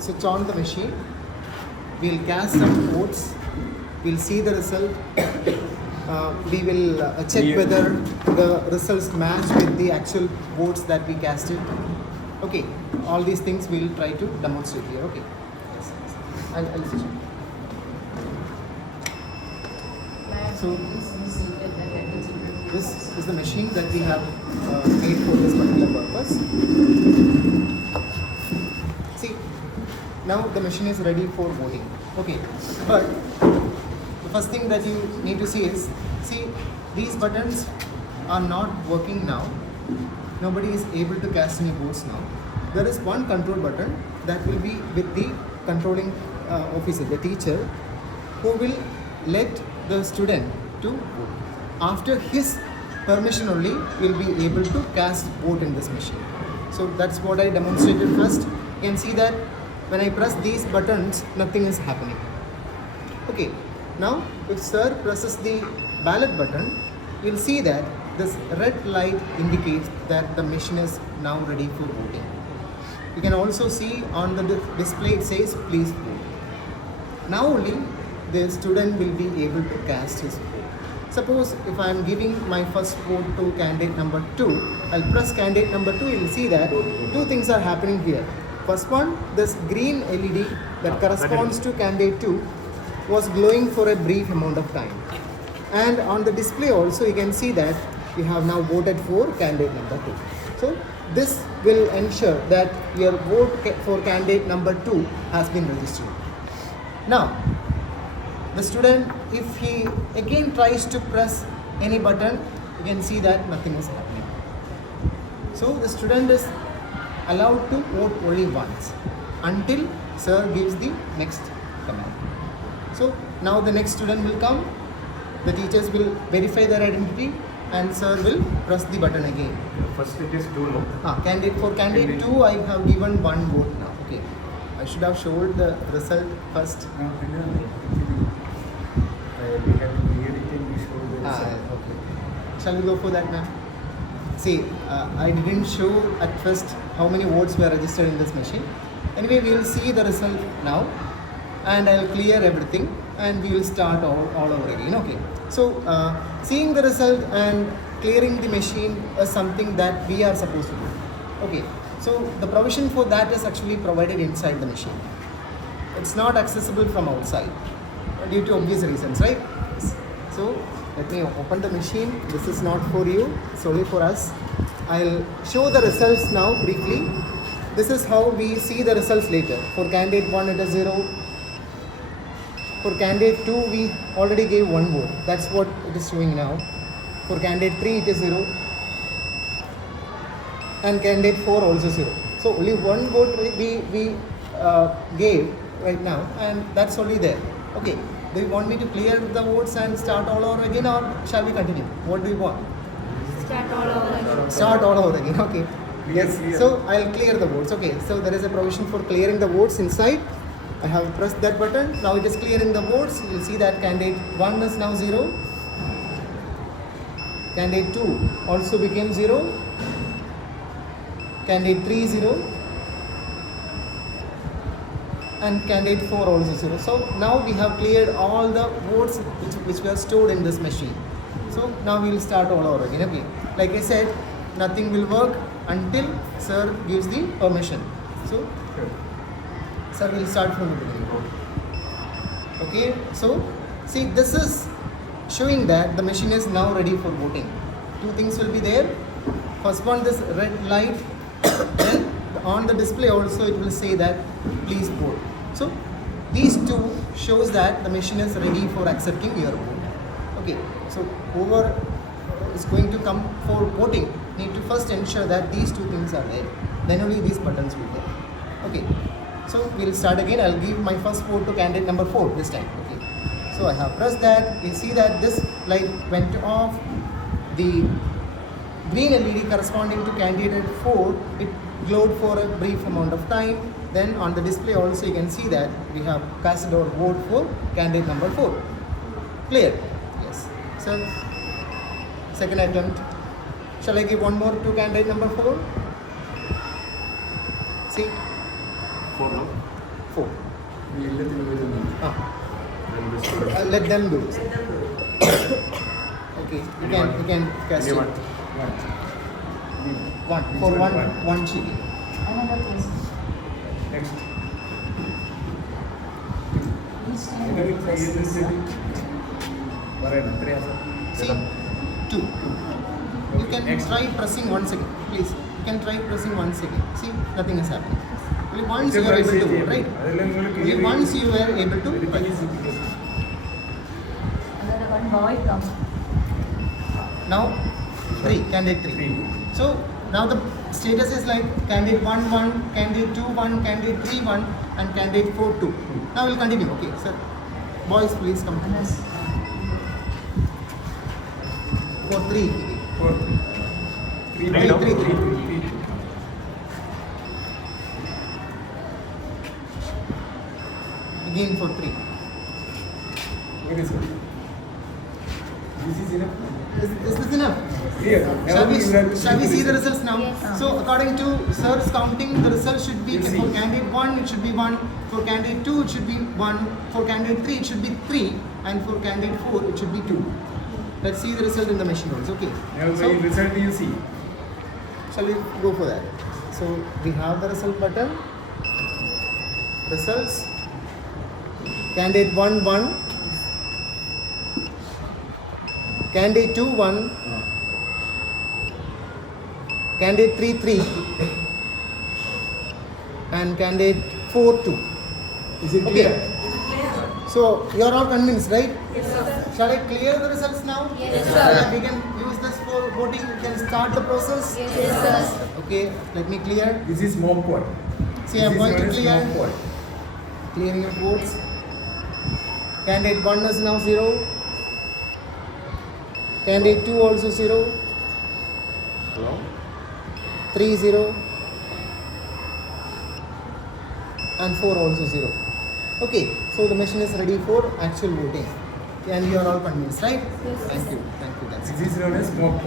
switch on the machine. We'll cast some votes. We'll see the result. We will check whether the results match with the actual votes that we casted. Okay, all these things we'll try to demonstrate here. Okay, yes. I'll switch on. So this is the machine that we have made for this particular purpose. See, now the machine is ready for voting. Okay, but the first thing that you need to see is, see, these buttons are not working now. Nobody is able to cast any votes now. There is one control button that will be with the controlling officer, the teacher, who will let the student to vote. After his permission only, we'll be able to cast vote in this machine. So that's what I demonstrated first. You can see that when I press these buttons, nothing is happening. Okay, now if sir presses the ballot button, you'll see that this red light indicates that the machine is now ready for voting. You can also see on the display it says please vote. Now only the student will be able to cast his vote. Suppose if I am giving my first vote to candidate number 2, I'll press candidate number 2, you'll see that two things are happening here. First one, this green LED that corresponds to candidate 2 was glowing for a brief amount of time. And on the display also you can see that you have now voted for candidate number 2. So this will ensure that your vote for candidate number 2 has been registered. Now, the student, if he again tries to press any button, you can see that nothing is happening. So the student is allowed to vote only once until sir gives the next command. So now the next student will come, the teachers will verify their identity and sir will press the button again. First it is 2, no? For candidate 2 I have given 1 vote now. Okay, I should have showed the result first. We have to clear it and we show the result. Okay. Shall we go for that, ma'am? See, I didn't show at first how many votes were registered in this machine. Anyway, we will see the result now and I will clear everything and we will start all over again. Okay. So, seeing the result and clearing the machine is something that we are supposed to do. Okay. So, the provision for that is actually provided inside the machine. It's not accessible from outside due to obvious reasons, right? So, let me open the machine. This is not for you, it's only for us. I'll show the results now briefly. This is how we see the results later. For candidate 1 it is 0. For candidate 2 we already gave 1 vote. That's what it is showing now. For candidate 3 it is 0. And candidate 4 also 0. So only 1 vote we gave right now and that's only there. Okay, do you want me to clear the votes and start all over again or shall we continue? What do you want? Start all over again. Start all over again, okay. Yes, so I'll clear the votes. Okay, so there is a provision for clearing the votes inside. I have pressed that button. Now it is clearing the votes. You'll see that candidate 1 is now 0. Candidate 2 also became 0. Candidate 3 0. And candidate 4 also 0. So now we have cleared all the votes which were stored in this machine. So now we will start all over again. Okay. Like I said, nothing will work until sir gives the permission. So sir will start from the beginning. Okay. So see, this is showing that the machine is now ready for voting. Two things will be there. First one, this red light. Then on the display also it will say that please vote. So these two shows that the machine is ready for accepting your vote. Okay, so whoever is going to come for voting need to first ensure that these two things are there. Then only these buttons will be there. Okay, so we'll start again. I'll give my first vote to candidate number 4 this time. Okay, so I have pressed that. You see that this light went off. The green LED corresponding to candidate 4, it glowed for a brief amount of time. Then on the display also you can see that we have cast our vote for candidate number 4. Clear? Yes. So, second attempt. Shall I give one more to candidate number 4? See? 4 no? 4. ഈ എല്ലാത്തിനും വരുന്നു. Ah. Let them do it. Okay, you can cast it. One. One for one sheet. Another place. Next. Which time? ഇതൊക്കെ ചെയ്തിട്ട് പറയണം. എത്രയാ sir? See, 2. You can Next. try pressing once again, please. You can try pressing once again. See, nothing is happening. Only once you are able to go, right? അതെല്ലാം നിങ്ങൾ Only once you were able to. Right. Another one boy come. Now, 3, candidate 3. So, now the status is like candidate 1, 1, candidate 2, 1, candidate 3, 1, and candidate 4, 2. Now we'll continue. Okay, sir. Boys, please come. Others. For 3. 4. 3. Again for 3. Very good. This is enough. Is this enough? Clear. Shall we see the results now? Yes. So according to sir's counting, the result should be Let's for see. candidate 1 it should be 1, for candidate 2 it should be 1, for candidate 3 it should be 3, and for candidate 4 it should be 2. Let's see the result in the machine also. Okay. Now So the result you see. shall we go for that? So we have the result button. Results. Candidate 1 1. Candidate 2 1. Candidate 3 3. And candidate 4 2. Is it Okay. clear? So you are all convinced, right? Yes, sir. Shall I clear the results now? Yes, sir. We can use this for voting. We can start the process. Yes, sir. Okay. Let me clear. This is mock poll. See, I'm going to clear. Mock poll. Clearing of votes. Candidate 1 is now 0. Candidate 2 also 0. 3 0. And 4 also 0. Okay, so the machine is ready for actual voting. And you are all convinced, right? Yes. Thank you. That's it. This is known as mock poll.